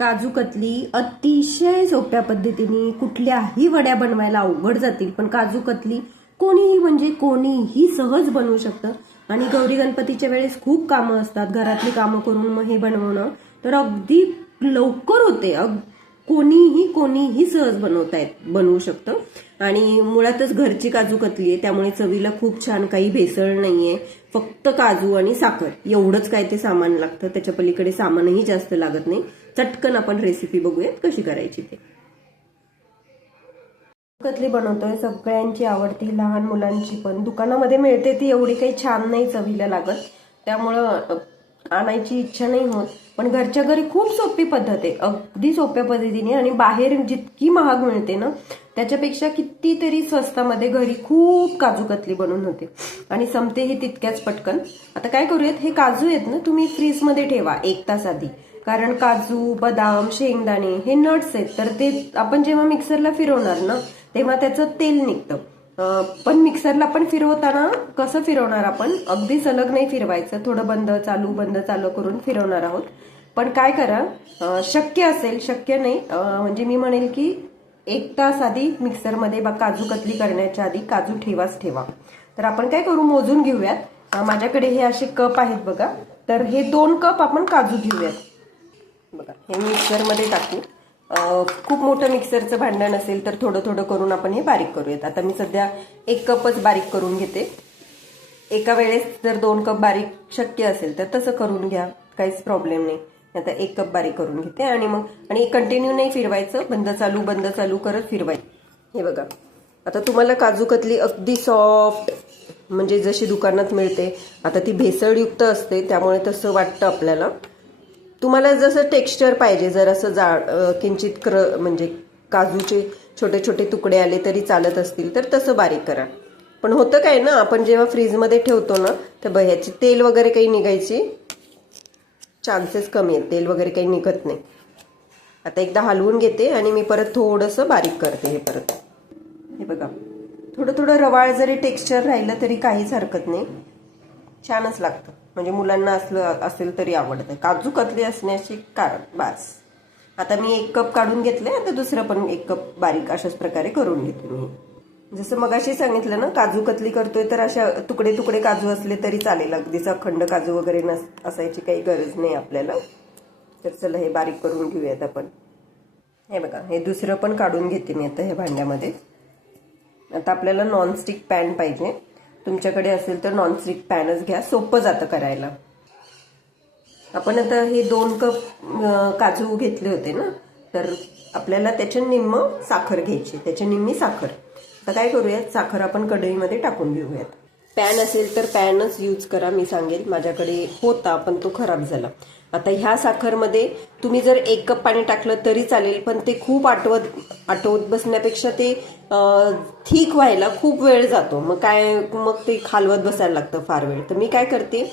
काजू कतली अतिशय सोप्या पद्धतीने कुठल्याही वड्या बनवायला अवघड जातील. पण काजू कतली कोणीही म्हणजे कोणीही सहज बनवू शकतं. आणि गौरी गणपतीच्या वेळेस खूप कामं असतात. घरातली कामं करून मग हे बनवणं. तर अगदी लवकर होते. अग कोणीही कोणीही सहज बनवता येत बनवू शकतं. आणि मुळातच घरची काजू कतली आहे त्यामुळे चवीला खूप छान काही भेसळ नाहीये. फक्त काजू आणि साखर एवढंच काय ते सामान लागतं. त्याच्या पलीकडे सामानही जास्त लागत नाही. चटकन आपण रेसिपी बघूयात कशी करायची ते. कतली बनवतोय सगळ्यांची आवडती लहान मुलांची पण. दुकानामध्ये मिळते ती एवढी काही छान नाही चवीला लागत. त्यामुळं आणायची इच्छा नाही होत. पण घरच्या घरी खूप सोपी पद्धत आहे. अगदी सोप्या पद्धतीने आणि बाहेर जितकी महाग मिळते ना त्याच्यापेक्षा कितीतरी स्वस्तामध्ये घरी खूप काजू कतली बनवून होते. आणि संपतेही तितक्याच पटकन. आता काय करूयात? हे काजू आहेत ना तुम्ही फ्रीजमध्ये ठेवा एक तास आधी. कारण काजू बदाम शेंगदाणे हे नट्स आहेत. तर ते आपण जेव्हा मिक्सरला फिरवणार ना तेव्हा त्याचं तेल निघतं. पण मिक्सरला पण फिरवताना कसं फिरवणार आपण? अगदी सलग नाही फिरवायचं. थोडं बंद चालू बंद चालू करून फिरवणार आहोत. पण काय करा शक्य असेल शक्य नाही म्हणजे मी म्हणेल की एक तास आधी मिक्सरमध्ये बा काजू कतली करण्याच्या आधी काजू ठेवाच ठेवा. तर आपण काय करू मोजून घेऊयात. माझ्याकडे हे असे कप आहेत बघा. तर हे दोन कप आपण काजू घेऊयात. बघा हे मिक्सरमध्ये टाकू. खूप मोठं मिक्सरचं भांडण असेल तर थोडं थोडं करून आपण हे बारीक करूयात. आता मी सध्या एक कपच बारीक करून घेते. एका वेळेस जर दोन कप बारीक शक्य असेल तर तसं करून घ्या. काहीच प्रॉब्लेम नाही. आता एक कप बारीक करून घेते आणि मग आणि कंटिन्यू नाही फिरवायचं. बंद चालू बंद चालू करत फिरवायचं. हे बघा. आता तुम्हाला काजू कतली अगदी सॉफ्ट म्हणजे जशी दुकानात मिळते. आता ती भेसळयुक्त असते त्यामुळे तसं वाटतं आपल्याला. तुम्हाला जसं टेक्स्चर पाहिजे जर असं जाड किंचित क्र म्हणजे काजूचे छोटे छोटे तुकडे आले तरी चालत असतील तर तसं बारीक करा. पण होतं काय ना आपण जेव्हा फ्रीजमध्ये ठेवतो ना तर ब- ह्याची तेल वगैरे काही निघायची चान्सेस कमी आहेत. तेल वगैरे काही निघत नाही. आता एकदा हलवून घेते आणि मी परत थोडंसं बारीक करते हे परत. हे बघा थोडं थोडं रवाळ जरी टेक्स्चर राहिलं तरी काहीच हरकत नाही. छानच लागतं. म्हणजे मुलांना असलं असेल तरी आवडतं. काजू कतली असण्याची कारण बास. आता मी एक कप काढून घेतले आता दुसरं पण एक कप बारीक अशाच प्रकारे करून घेते मी. जसं मगाशी सांगितलं ना काजू कतली करतोय तर अशा तुकडे तुकडे काजू असले तरी चालेल. अगदीच अखंड काजू वगैरे नस असायची काही गरज नाही आपल्याला. तर चला हे बारीक करून घेऊयात आपण. हे बघा हे दुसरं पण काढून घेते मी आता ह्या भांड्यामध्ये. आता आपल्याला नॉनस्टिक पॅन पाहिजे. तुमच्याकडे असेल तर नॉनस्टिक पॅनच घ्या. सोपं जातं करायला. आपण आता हे दोन कप काजू घेतले होते ना? तर आपल्याला त्याच्या निम्म साखर घ्यायची. त्याच्या निम्मी साखर. आता काय करूयात? साखर आपण कढईमध्ये टाकून घेऊयात. पॅन असेल तर पॅनच यूज करा मी सांगेल माझ्याकडे होता पण तो खराब झाला. आता ह्या साखरमध्ये तुम्ही जर एक कप पाणी टाकलं तरी चालेल पण ते खूप आटवत आटवत बसण्यापेक्षा ते ठीक व्हायला खूप वेळ जातो. मग काय मग ते खालवत बसायला लागतं फार वेळ. तर मी काय करते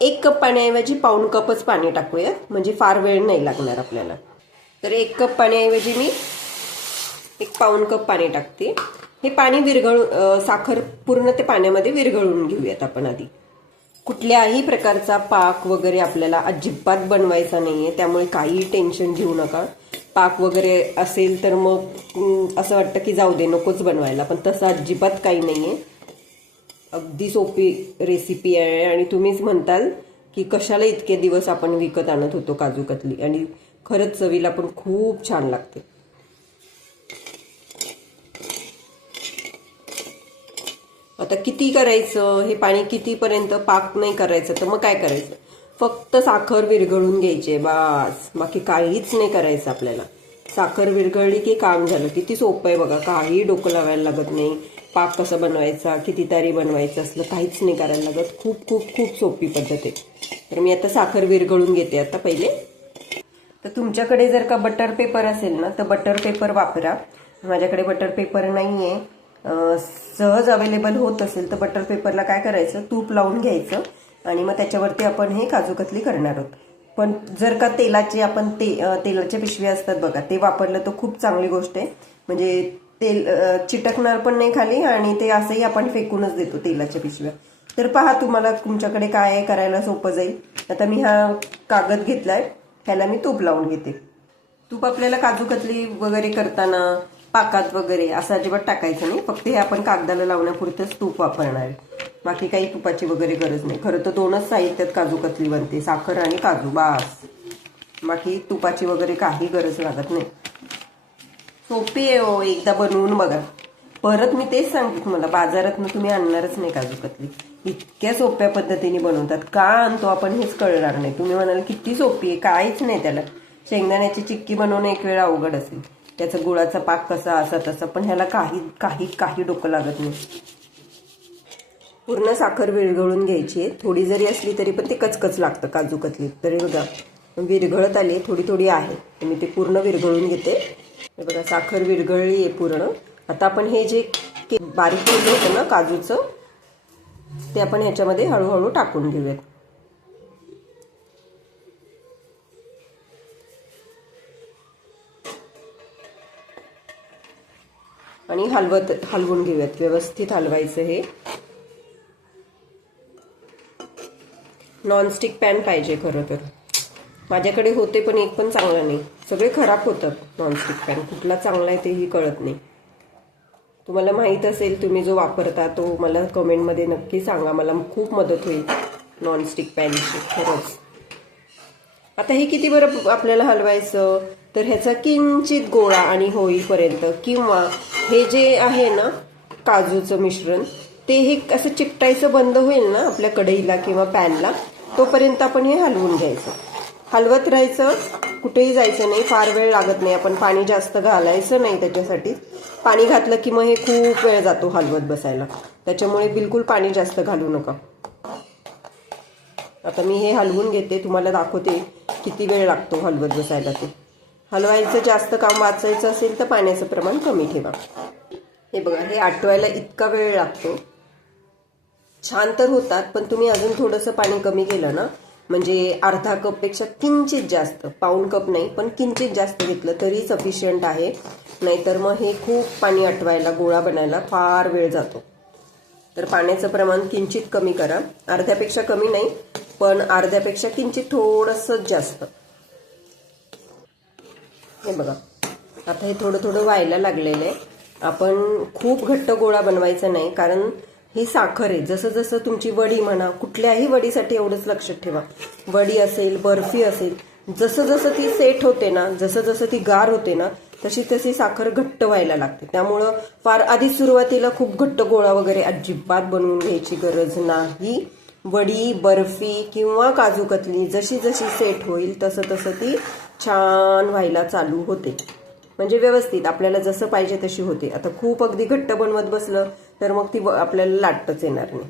एक कप पाण्याऐवजी पाऊण कपच पाणी टाकूया. म्हणजे फार वेळ नाही लागणार आपल्याला. तर एक कप पाण्याऐवजी मी एक पाऊण कप पाणी टाकते. हे पाणी विरघळून साखर पूर्ण ते पाण्यामध्ये विरघळून घेऊयात आपण आधी. कुठल्याही प्रकारचा पाक वगैरे आपल्याला अजिबात बनवायचा नाही आहे त्यामुळे काही टेन्शन घेऊ नका. पाक वगैरे असेल तर मग असं वाटतं की जाऊ दे नकोच बनवायला. पण तसं अजिबात काही नाही आहे अगदी सोपी रेसिपी आहे आणि तुम्हीच म्हणताल की कशाला इतके दिवस आपण विकत आणत होतो काजू कतली आणि खरंच चवीला पण खूप छान लागते. आता किती करायचं? हे पाणी कितीपर्यंत पाक नाही करायचं तर मग काय करायचं? फक्त साखर विरघळून घ्यायची आहे बास. बाकी काहीच नाही करायचं आपल्याला. साखर विरघळली की काम झालं. किती सोपं आहे बघा. काही डोकं लावायला लागत नाही. पाक कसं बनवायचा किती तारी बनवायचं असलं काहीच नाही करायला लागत. खूप खूप खूप सोपी पद्धत आहे. तर मी आता साखर विरघळून घेते आता पहिले. तर तुमच्याकडे जर का बटर पेपर असेल ना तर बटर पेपर वापरा. माझ्याकडे बटर पेपर नाही आहे सहज अवेलेबल होत असेल तर बटर पेपरला काय करायचं? तूप लावून घ्यायचं आणि मग त्याच्यावरती आपण हे काजू कतली करणार आहोत. पण जर का तेलाचे आपण ते तेलाच्या पिशव्या असतात बघा ते वापरलं तर खूप चांगली गोष्ट आहे. म्हणजे तेल चिटकणार पण नाही खाली आणि ते असंही आपण फेकूनच देतो तेलाच्या पिशव्या. तर पहा तुम्हाला तुमच्याकडे काय आहे करायला सोपं जाईल. आता मी हा कागद घेतला आहे ह्याला मी तूप लावून घेते. तूप आपल्याला काजू कतली वगैरे करताना पाकात वगैरे असं अजिबात टाकायचं नाही. फक्त हे आपण कागदाला लावण्यापुरतंच तूप वापरणार. आहे बाकी काही तुपाची वगैरे गरज नाही. खरं तर दोनच साहित्यात काजू कतली बनते. साखर आणि काजू बास. बाकी तुपाची वगैरे काही गरज लागत नाही. सोपी आहे हो एकदा बनवून बघा. परत मी तेच सांगते तुम्हाला बाजारात तुम्ही आणणारच नाही काजू कतली. इतक्या सोप्या पद्धतीने बनवतात. का आणतो आपण हेच कळणार नाही. तुम्ही म्हणाल किती सोपी आहे? काहीच नाही त्याला. शेंगदाण्याची चिक्की बनवणं एक वेळ अवघड असेल. त्याचा गुळाचा पाक कसा असा तसा पण ह्याला काही काही काही डोकं लागत नाही. पूर्ण साखर विरघळून घ्यायची आहे. थोडी जरी असली तरी पण ते कचकच लागतं काजू कतली तरी बघा विरघळत आली थोडी थोडी आहे. मी ते पूर्ण विरघळून घेते. बघा साखर विरघळली आहे पूर्ण. आता आपण हे जे बारीक केलं होतं ना काजूचं ते आपण ह्याच्यामध्ये हळूहळू टाकून घेऊयात. आणि हलवत हलवून घेऊयात. व्यवस्थित हलवायचं हे. नॉनस्टिक पॅन पाहिजे खरं तर. माझ्याकडे होते पण एक पण चांगलं नाही. सगळे खराब होतात नॉनस्टिक पॅन कुठला चांगला आहे तेही कळत नाही. तुम्हाला माहीत असेल तुम्ही जो वापरता तो मला कमेंटमध्ये नक्की सांगा. मला खूप मदत होईल नॉनस्टिक पॅनची खरंच. आता हे किती बरं आपल्याला हलवायचं? तर ह्याचा किंचित गोळा आणि होईपर्यंत किंवा हे जे आहे ना काजूचं मिश्रण ते हे असं चिकटायचं बंद होईल ना आपल्या कढईला किंवा पॅनला तोपर्यंत आपण हे हलवून घ्यायचं. हलवत राहायचं कुठेही जायचं नाही फार वेळ लागत नाही. आपण पाणी जास्त घालायचं नाही त्याच्यासाठी. पाणी घातलं की मग हे खूप वेळ जातो हलवत बसायला. त्याच्यामुळे बिलकुल पाणी जास्त घालू नका. आता मी हे हलवून घेते तुम्हाला दाखवते किती वेळ लागतो हलवत बसायला ते. हलवायचं जास्त काम वाचायचं असेल तर पाण्याचं प्रमाण कमी ठेवा. हे बघा हे आटवायला इतका वेळ लागतो. छान तर होतात पण तुम्ही अजून थोडंसं पाणी कमी केलं ना म्हणजे अर्धा कपपेक्षा किंचित जास्त पाऊण कप नाही पण किंचित जास्त घेतलं तरी सफिशियंट आहे. नाहीतर मग हे खूप पाणी आटवायला गोळा बनायला फार वेळ जातो. तर पाण्याचं प्रमाण किंचित कमी करा. अर्ध्यापेक्षा कमी नाही पण अर्ध्यापेक्षा किंचित थोडंसं जास्त. हे बघा. आता हे थोडं थोडं व्हायला लागलेलं आहे आपण खूप घट्ट गोळा बनवायचा नाही कारण ही साखर आहे. जसं जसं तुमची वडी म्हणा कुठल्याही वडीसाठी एवढंच लक्षात ठेवा. वडी असेल बर्फी असेल जसं जसं ती सेट होते ना जसं जसं ती गार होते ना तशी तशी साखर घट्ट व्हायला लागते. त्यामुळं फार आधी सुरुवातीला खूप घट्ट गोळा वगैरे अजिबात बनवून घ्यायची गरज नाही. वडी बर्फी किंवा काजू कतली जशी जशी सेट होईल तसं तसं ती छान व्हायला चालू होते. म्हणजे व्यवस्थित आपल्याला जसं पाहिजे तशी होते. आता खूप अगदी घट्ट बनवत बसलं तर मग ती व- आपल्याला लाटतच येणार नाही.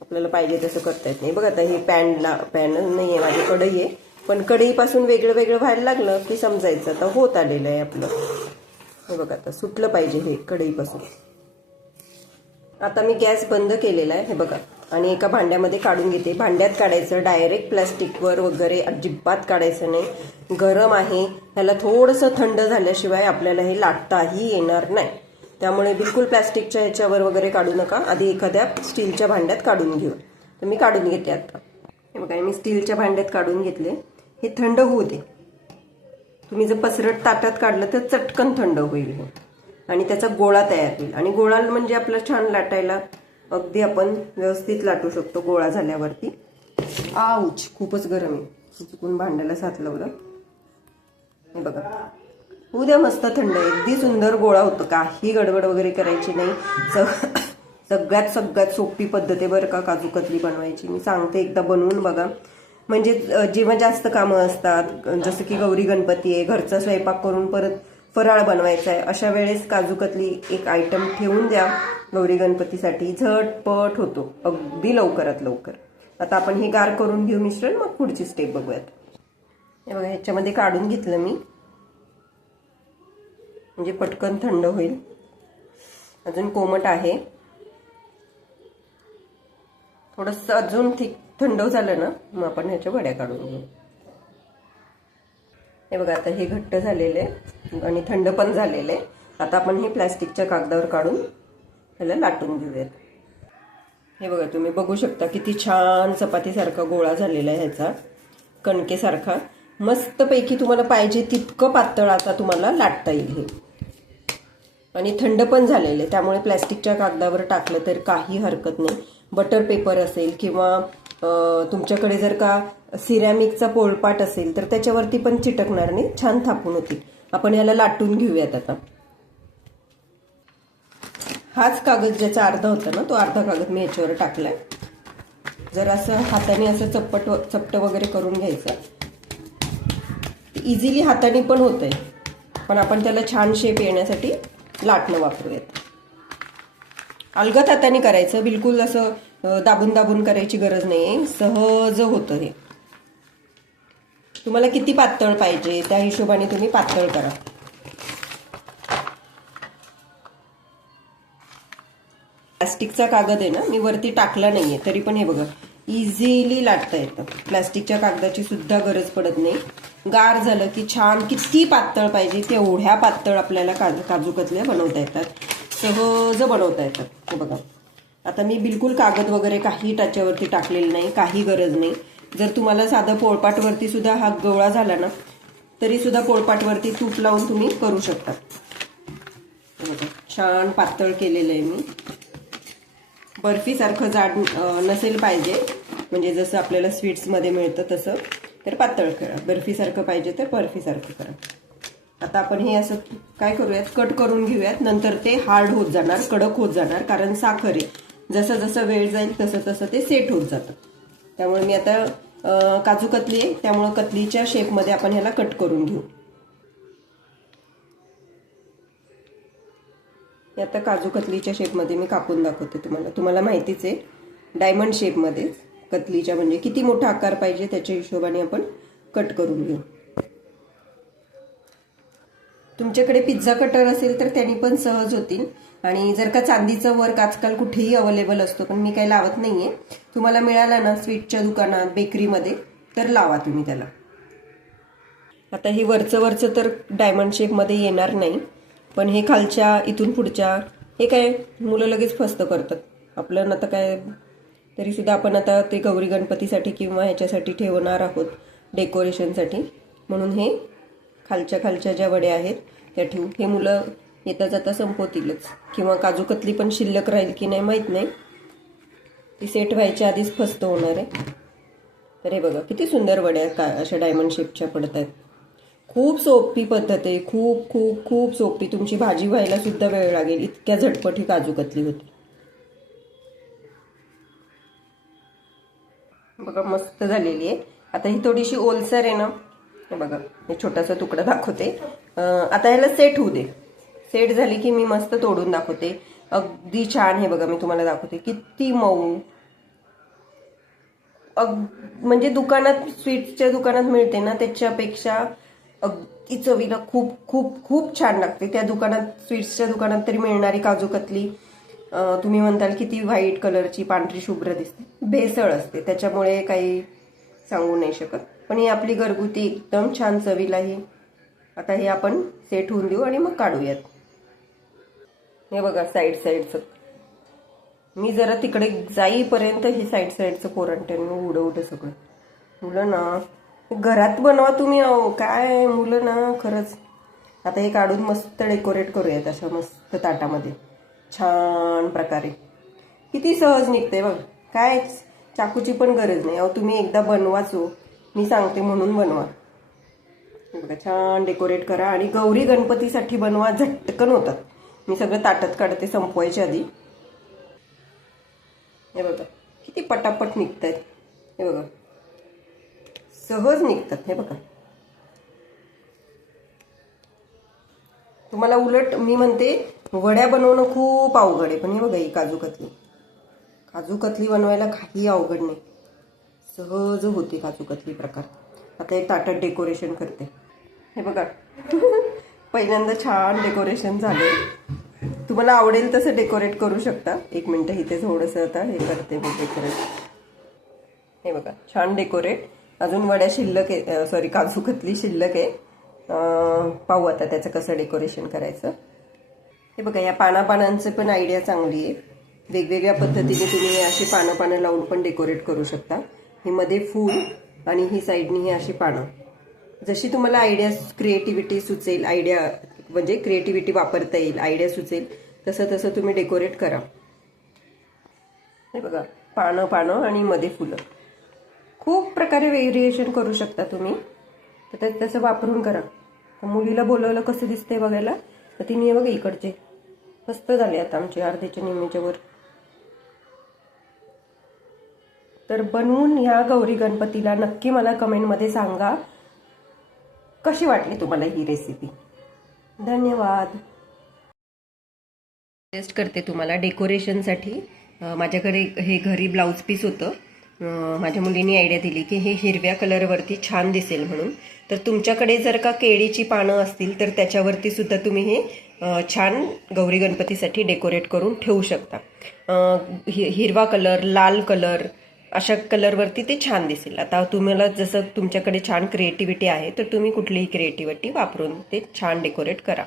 आपल्याला पाहिजे तसं करता येत नाही. बघा आता हे पॅनला पॅन नाही आहे माझी कढई आहे. पण कढईपासून वेगळं वेगळं व्हायला लागलं की समजायचं. आता होत आलेलं आहे आपलं. हे बघा आता सुटलं पाहिजे हे कढईपासून. आता मी गॅस बंद केलेला आहे. हे बघा. आणि एका भांड्यामध्ये काढून घेते. भांड्यात काढायचं डायरेक्ट प्लॅस्टिकवर वगैरे अजिबात काढायचं नाही. गरम आहे. ह्याला थोडंसं थंड झाल्याशिवाय आपल्याला हे लाटताही येणार नाही. त्यामुळे बिलकुल प्लॅस्टिकच्या ह्याच्यावर वगैरे काढू नका. आधी एखाद्या स्टीलच्या भांड्यात काढून घेऊ. तर मी काढून घेते आता. हे बघा मी स्टीलच्या भांड्यात काढून घेतले. हे थंड होऊ दे. तुम्ही जर पसरट ताटात काढलं तर चटकन थंड होईल. आणि त्याचा गोळा तयार होईल. आणि गोळा म्हणजे आपलं छान लाटायला अगदी आपण व्यवस्थित लाटू शकतो गोळा झाल्यावरती. आऊच खूपच गरम आहे. चुकून भांड्याला साथ लावलं हे बघा. उद्या मस्त थंड आहे. अगदी सुंदर गोळा होतो. काही गडबड वगैरे करायची नाही. स- सगळ्यात सगळ्यात सोपी पद्धत आहे बरं का काजू कतली बनवायची. मी सांगते एकदा बनवून बघा. म्हणजे जेव्हा जास्त कामं असतात जसं की गौरी गणपती आहे घरचा स्वयंपाक करून परत फराळ बनवायचा आहे अशा वेळेस काजू कतली एक आयटम ठेवून द्या. गौरी गणपतीसाठी झटपट होतो. अगदी लवकरात लवकर. आता आपण हे गार करून घेऊ मिश्रण. मग पुढची स्टेप बघूयात. हे बघा ह्याच्यामध्ये काढून घेतलं मी. म्हणजे पटकन थंड होईल. अजून कोमट आहे. थोडंसं अजून थिक थंड झालं ना मग आपण ह्याच्या वड्या काढून घेऊ. हे बघा आता हे घट्ट झालेले आहे. आणि थंड पण झालेले. आहे आता आपण हे प्लॅस्टिकच्या कागदावर काढून ह्याला लाटून घेऊयात. हे बघा तुम्ही बघू शकता किती छान चपातीसारखा गोळा झालेला आहे ह्याचा. कणकेसारखा. मस्तपैकी तुम्हाला पाहिजे तितकं पातळ आता तुम्हाला लाटता येईल हे. आणि थंड पण झालेलं. आहे त्यामुळे प्लॅस्टिकच्या कागदावर टाकलं तर काही हरकत नाही. बटर पेपर असेल किंवा तुमच्याकडे जर का सिरॅमिकचा पोळपाट असेल तर त्याच्यावरती पण चिटकणार नाही. छान थापून होतील. आपण याला लाटून घेऊयात आता. हाच कागद ज्याचा अर्धा होता ना तो अर्धा कागद मी याच्यावर टाकलाय. जर असं हाताने असं चप्पट चपट वगैरे करून घ्यायचं. इझिली हाताने पण होतंय पण आपण त्याला छान शेप येण्यासाठी लाटणं वापरूयात. अलगत हाताने करायचं बिलकुल असं दाबून दाबून करायची गरज नाही सहज होतं हे. तुम्हाला किती पातळ पाहिजे? त्या हिशोबाने तुम्ही पातळ करा. प्लास्टिकचा कागद आहे ना मी वरती टाकला नाहीये तरी पण हे बघा. इझिली लाटता येतं. प्लास्टिकच्या कागदाची सुद्धा गरज पडत नाही. गार झालं की छान किती पातळ पाहिजे तेवढ्या पातळ आपल्याला काजू काजू कतल्या बनवता येतात. सहज बनवता येतात. हे बघा. आता मी बिलकुल कागद वगैरे काही त्याच्यावरती टाकलेलं नाही काही गरज नाही. जर तुम्हाला साधं पोळपाटवरती सुद्धा हा गवळा झाला ना तरी सुद्धा पोळपाटवरती तूप लावून तुम्ही करू शकता. बघा छान पातळ केलेलं आहे मी. बर्फीसारखं जाड नसेल पाहिजे. म्हणजे जसं आपल्याला स्वीट्समध्ये मिळतं तसं तर पातळ करा. बर्फीसारखं पाहिजे तर बर्फीसारखं करा. आता आपण हे असं काय करूयात? कट करून घेऊयात. नंतर ते हार्ड होत जाणार कडक होत जाणार कारण साखर आहे. जसं जसं वेळ जाईल तसं तसं ते सेट होत जातं. त्यामुळे मी आता काजू कतली आहे. त्यामुळं कतलीच्या शेपमध्ये आपण ह्याला कट करून घेऊ. आता काजू कतलीच्या शेपमध्ये मी कापून दाखवते तुम्हाला. तुम्हाला माहितीच आहे डायमंड शेपमध्ये कतलीच्या म्हणजे किती मोठा आकार पाहिजे त्याच्या हिशोबाने आपण कट करून घेऊ. तुमच्याकडे पिझ्झा कटर असेल तर त्यांनी पण सहज होतील. आणि जर का चांदीचं वर्क आजकाल कुठेही अवेलेबल असतो पण मी काही लावत नाही आहे तुम्हाला मिळाला ना स्वीटच्या दुकानात बेकरीमध्ये तर लावा तुम्ही त्याला. आता हे वरचं वरचं तर डायमंड शेपमध्ये येणार नाही पण हे खालच्या इथून पुढच्या हे काय मुलं लगेच फस्त करतात. आपलं आता काय तरीसुद्धा आपण आता ते गौरी गणपतीसाठी किंवा ह्याच्यासाठी ठेवणार आहोत डेकोरेशनसाठी म्हणून हे खालच्या खालच्या ज्या वड्या आहेत त्या ठेवू. हे मुलं येता जाता संपवतीलच. किंवा काजू कतली पण शिल्लक राहील की नाही माहीत नाही. ती सेट व्हायच्या आधीच फस्त होणार आहे. तर हे बघा किती सुंदर वड्या का अशा डायमंड शेपच्या पडत आहेत. खूप सोपी पद्धत आहे. खूप खूप खूप सोपी. तुमची भाजी व्हायला सुद्धा वेळ लागेल. इतक्या झटपट ही काजू कतली होती. बघा मस्त झालेली आहे. आता ही थोडीशी ओलसर आहे ना. हे बघा मी छोटासा तुकडा दाखवते. आता ह्याला सेट होऊ दे. सेट झाली की मी मस्त तोडून दाखवते. अगदी छान हे बघा मी तुम्हाला दाखवते. किती मऊ. अग म्हणजे दुकानात स्वीट्सच्या दुकानात मिळते ना त्याच्यापेक्षा अगदी चवीला खूप खूप खूप छान लागते. त्या दुकानात स्वीट्सच्या दुकानात तरी मिळणारी काजू कतली तुम्ही म्हणताल किती व्हाईट कलरची पांढरी शुभ्र दिसते. भेसळ असते. त्याच्यामुळे काही सांगू नाही शकत. पण ही आपली घरगुती एकदम छान चवीला ही आता हे आपण सेट होऊन देऊ आणि मग काढूयात. हे बघा साईड साईडचं मी जरा तिकडे जाईपर्यंत हे साईड साईडचं कोरंटेन उडवलं सगळं. मुलं ना घरात बनवा तुम्ही अहो. काय मुलं ना खरंच. आता हे काढून मस्त डेकोरेट करूयात अशा मस्त ताटामध्ये. छान प्रकारे. किती सहज निघते बघ. काय? चाकूची पण गरज नाही. अहो तुम्ही एकदा बनवाचो मी सांगते म्हणून बनवा. बघा छान डेकोरेट करा आणि गौरी गणपतीसाठी बनवा झटकन होतात. मी सगळं ताटत काढते संपवायच्या आधी. हे बघा किती पटापट निघत आहेत हे बघा. सहज निघतात. हे बघा. तुम्हाला उलट मी म्हणते वड्या बनवणं खूप अवघड आहे. पण हे बघा ही काजू कतली काजू कतली बनवायला काही अवघड नाही. सहज होते काजू कतली प्रकार. आता एक ताटात डेकोरेशन करते. हे बघा. पहिल्यांदा छान डेकोरेशन झालं तुम्हाला आवडेल तसं डेकोरेट करू शकता. एक मिनटं इथे थोडंसं आता हे करते मी डेकोरेट हे बघा छान डेकोरेट अजून वड्या शिल्लक आहे. सॉरी काजू कतली शिल्लक आहे. पाहू आता त्याचं कसं डेकोरेशन करायचं. हे बघा या पानापानांचं पण आयडिया चांगली आहे. वेगवेगळ्या पद्धतीने तुम्ही अशी पानं पानं लावून पण डेकोरेट करू शकता. ही मध्ये फूल आणि ही साईडनी ही अशी पानं. जशी तुम्हाला आयडिया क्रिएटिव्हिटी सुचेल आयडिया म्हणजे क्रिएटिव्हिटी वापरता येईल आयडिया सुचेल तसं तसं तुम्ही डेकोरेट करा. हे बघा पानं पानं आणि मध्ये फुलं. खूप प्रकारे व्हेरिएशन करू शकता तुम्ही. तर ते तसं वापरून करा. तर मुलीला बोलवलं कसं दिसतंय बघायला तर तिने बघा इकडचे. मस्त झाले आता आमचे अर्धेच्या निम्मीच्या वर. तर बनवून ह्या गौरी गणपतीला नक्की मला कमेंटमध्ये सांगा. कशी वाटली तुम्हाला ही रेसिपी धन्यवाद. सजेस्ट करते तुम्हाला डेकोरेशनसाठी माझ्याकडे हे घरी ब्लाऊज पीस होतं. माझ्या मुलीने आयडिया दिली की हे हिरव्या कलरवरती छान दिसेल म्हणून. तर तुमच्याकडे जर का केळीची पानं असतील तर त्याच्यावरती सुद्धा तुम्ही हे छान गौरी गणपतीसाठी डेकोरेट करून ठेवू शकता. हि- हिरवा कलर लाल कलर अशा कलरवरती ते छान दिसेल. आता तुम्हाला जसं तुमच्याकडे छान क्रिएटिव्हिटी आहे तर तुम्ही कुठलीही क्रिएटिव्हिटी वापरून ते छान डेकोरेट करा.